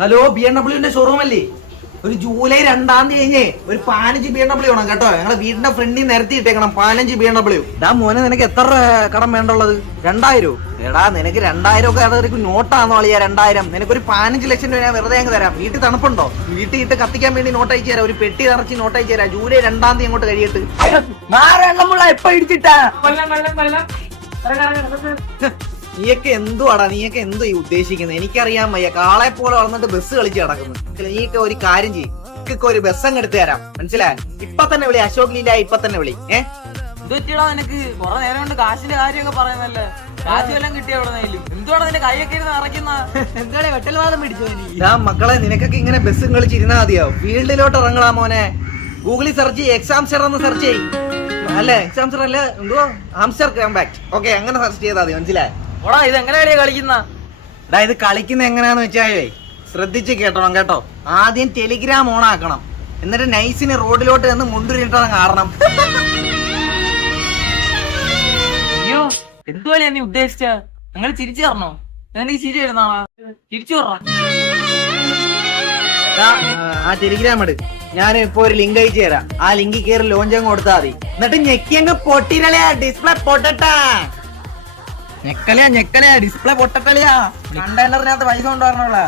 Hello B M ഡബ്ല്യൂന്റെ showroom അല്ലേ? ഒരു ജൂലൈ രണ്ടാം തീയതി കഴിഞ്ഞേ ഒരു പതിനഞ്ച് ബി എം ഡബ്ല്യൂ വേണം കേട്ടോ. ഞങ്ങളെ വീടിന്റെ ഫ്രണ്ടിൽ നിരത്തി ഇട്ടേക്കണം പതിനഞ്ച് ബി എം ഡബ്ല്യൂ. ഡാ മോനെ നിനക്ക് എത്ര കടം വേണ്ടുള്ളത് രണ്ടായിരം? എടാ നിനക്ക് രണ്ടായിരം ഒക്കെ അതൊരു നോട്ടാന്ന് അളിയാ രണ്ടായിരം. നിനക്കൊരു പതിനഞ്ച് ലക്ഷം രൂപ ഞാൻ വെറുതെ അങ്ങ് തരാം. വീട്ടിൽ തണുപ്പുണ്ടോ? വീട്ടിൽ ഇട്ട് കത്തിക്കാൻ വേണ്ടി നോട്ട് അയച്ചു തരാം. ഒരു പെട്ടി നിറച്ച് നോട്ട് അയച്ചു തരാം. ജൂലൈ രണ്ടാം തീയതി അങ്ങോട്ട് കഴിയട്ട്. മാറെണ്ണമുള്ള എപ്പ ഇടിച്ചിട്ടാ? നീയൊക്കെ എന്തുവാടാ? നീയൊക്കെ എന്തോ ഈ ഉദ്ദേശിക്കുന്നത് എനിക്കറിയാൻ വയ്യ. കാളെ പോലെ വളർന്നിട്ട് ബസ് കളിച്ച് നടക്കുന്നു. നീയൊക്കെ ഒരു കാര്യം ചെയ്യും. എനിക്കൊക്കെ ഒരു ബസ് അങ്ങ് എടുത്തു തരാം. മനസ്സിലായ? ഇപ്പൊ തന്നെ വിളി. അശോക് ലീല ഇപ്പൊ തന്നെ വിളി. ഏ? ഇത് പറ്റിയടാ നിനക്ക്. കൊറേ നേരം കൊണ്ട് കാശിന്റെ കാര്യമൊക്കെ പറയുന്നല്ലേ കാശ് വല്ലതും കിട്ടിയ എവിടെന്നെങ്കിലും എന്തുവാടാ നിന്റെ കൈയൊക്കെ ഇരുന്ന് ഇറക്കുന്ന എന്താടെ വെട്ടൽവാദം പിടിച്ചു ഇതാ മക്കളെ നിനക്കൊക്കെ ഇങ്ങനെ ബസ് കളിച്ചിരുന്നാ മതിയോ? ഫീൽഡിലോട്ട് ഇറങ്ങളാ മോനെ. ഗൂഗിളിൽ സെർച്ച് ചെയ്യ്. എക്സാം സെർ എന്ന് സെർച്ച് ചെയ്യ്. അല്ലേ? എക്സാം സെർ അല്ല? എന്തുവാ? ആംസ്റ്റർ കോമ്പാക്ട് ഓക്കെ അങ്ങനെ സെർച്ച് ചെയ്താൽ മതി. മനസ്സിലായി? ഓടാ ഇത് എങ്ങനെയാ കളിക്കുന്ന? എടാ ഇത് കളിക്കുന്ന എങ്ങനെയാന്ന് വെച്ചാലേ ശ്രദ്ധിച്ച് കേട്ടണം കേട്ടോ. ആദ്യം ടെലിഗ്രാം ഓൺ ആക്കണം. എന്നിട്ട് നൈസിന് റോഡിലോട്ട് നിന്ന് മുണ്ടുരിട്ടാണ് കാരണം. അയ്യോ എന്തുപോലെ നീ ഉദ്ദേശിച്ച? നിങ്ങൾ ചിരിച്ചു തരണോ എനിക്ക് ചിരി വരുന്നാളാ ചിരിച്ചു ആ ടെലിഗ്രാം എടു ഞാൻ ഇപ്പൊ ഒരു ലിങ്ക് അയച്ചു തരാം. ആ ലിങ്കിൽ കയറി ലോഞ്ച് അങ്ങ് കൊടുത്താൽ മതി. എന്നിട്ട് ഞെക്കിയങ്ങ് പൊട്ടിരളയാ ഡിസ്പ്ലേ പൊട്ടട്ടാ. ഞെക്കലയാ ഞെക്കലയാ ഡിസ്പ്ലേ പൊട്ടക്കളിയാ കണ്ടെയ്നറിനകത്ത് പൈസ കൊണ്ടുവരണോളാ